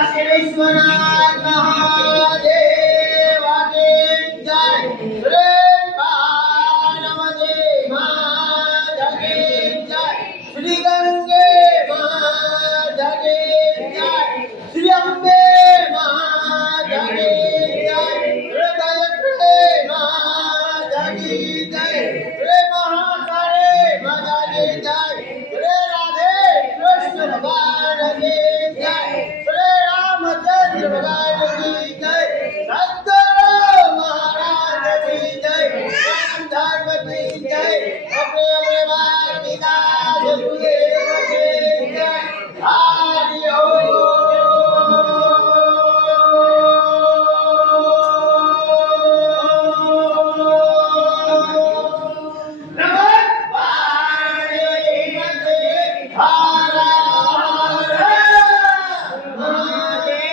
विश्वनाथ महादेव आगे जय श्री पार्वती माता की जय श्री गंगे माता की जय श्री अम्बे माता की जय श्री गायत्री माता की जय श्री महाकाली माता की जय श्री राधे कृष्ण भगवान की जय श्री रामचंद्र भगवान की जय सद्गुरु महाराज की जय धर्म की जय अपने अपने पिता गुरुदेव की जय हरि ओम नमः पार्वती पते हर हर महादेव